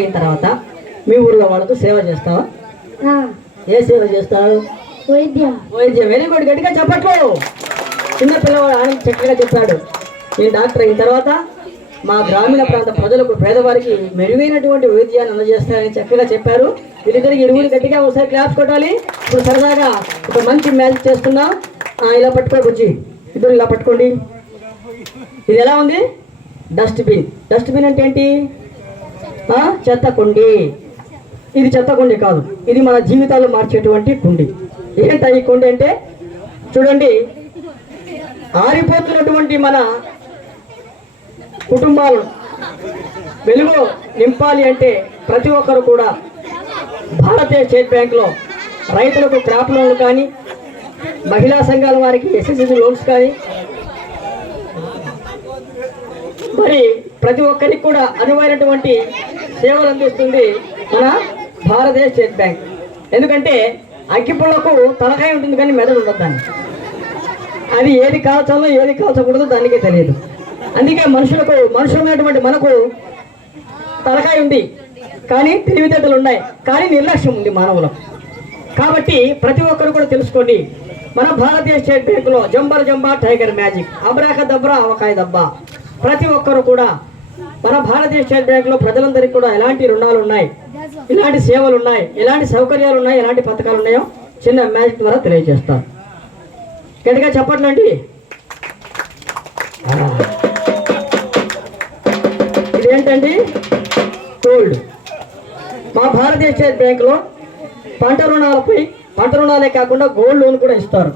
అయిన తర్వాత మీ ఊర్లో వాళ్ళకు సేవ చేస్తావా? ఏ సేవ చేస్తావు? వైద్యం. వెరీ గుడ్, గట్టిగా చెప్పట్లు. చిన్న పిల్లవాడు ఆనంద చక్కగా చెప్పాడు. నేను డాక్టర్ అయిన తర్వాత మా గ్రామీణ ప్రాంత ప్రజలకు పేదవారికి మెరుగైనటువంటి వైద్యాన్ని అందజేస్తారని చక్కగా చెప్పారు. వీళ్ళిద్దరికి ఇరువురు గట్టిగా ఒకసారి క్లాప్స్ కొట్టాలి. ఇప్పుడు సరదాగా ఒక మంచి మ్యాజిక్ చేస్తున్నాం. ఇలా పట్టుకో బుజ్జి, ఇద్దరు ఇలా పట్టుకోండి. ఇది ఎలా ఉంది? డస్ట్బిన్. డస్ట్బిన్ అంటే ఏంటి? చెత్త కుండి. ఇది చెత్త కుండి కాదు, ఇది మన జీవితాలు మార్చేటువంటి కుండి. ఏంట ఈ కుండి అంటే చూడండి, ఆరిపోతున్నటువంటి మన కుటుంబాలు వెలుగు నింపాలి అంటే ప్రతి ఒక్కరు కూడా భారతీయ స్టేట్ బ్యాంక్లో రైతులకు క్రాప్ లోన్లు కానీ, మహిళా సంఘాల వారికి ఎస్ఎస్సి లోన్స్ కానీ, మరి ప్రతి ఒక్కరికి కూడా అనువైనటువంటి సేవలు అందిస్తుంది మన భారతీయ స్టేట్ బ్యాంక్. ఎందుకంటే అగ్గిపుల్లకు తలకాయ ఉంటుంది కానీ మెదడు ఉండదు. దాన్ని అది ఏది కాల్చాలో ఏది కాల్చకూడదో దానికే తెలియదు. అందుకే మనుషులమైనటువంటి మనకు తలకాయ ఉంది కానీ తెలివితేటలు ఉన్నాయి, కానీ నిర్లక్ష్యం ఉంది మానవులకు. కాబట్టి ప్రతి ఒక్కరు కూడా తెలుసుకోండి, మన భారతీయ స్టేట్ బ్యాంకులో జంబర్ జంబా టైగర్ మ్యాజిక్, అబ్రాక దబ్రా అవకాయ దబ్బా. ప్రతి ఒక్కరు కూడా మన భారతీయ స్టేట్ బ్యాంకులో ప్రజలందరికీ కూడా ఎలాంటి రుణాలు ఉన్నాయి, ఇలాంటి సేవలు ఉన్నాయి, ఎలాంటి సౌకర్యాలు ఉన్నాయి, ఎలాంటి పథకాలు ఉన్నాయో చిన్న మ్యాజిక్ ద్వారా తెలియజేస్తాం. గట్టిగా చెప్పట్లండి. ఇదేంటండి? గోల్డ్. మా భారతీయ స్టేట్ బ్యాంకులో పంట రుణాలే కాకుండా గోల్డ్ లోన్ కూడా ఇస్తారు.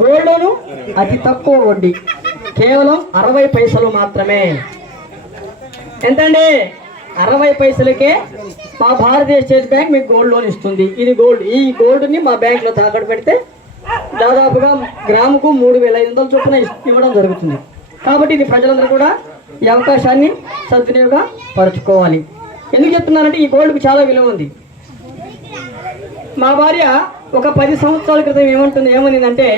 గోల్డ్ లోను అతి తక్కువ వడ్డీ, కేవలం 60 పైసలు మాత్రమే. ఎంతండి? 60 పైసలకే మా భారతీయ స్టేట్ బ్యాంక్ మీకు గోల్డ్ లోన్ ఇస్తుంది. ఇది గోల్డ్. ఈ గోల్డ్ని మా బ్యాంకులో తాకట్టు పెడితే దాదాపుగా గ్రాముకు 3,500 చొప్పున ఇవ్వడం జరుగుతుంది. కాబట్టి ఇది ప్రజలందరూ కూడా ఈ అవకాశాన్ని సద్వినియోగపరచుకోవాలి. ఎందుకు చెప్తున్నానంటే ఈ గోల్డ్కి చాలా విలువ ఉంది. మా భార్య ఒక 10 సంవత్సరాల క్రితం ఏమనిందంటే,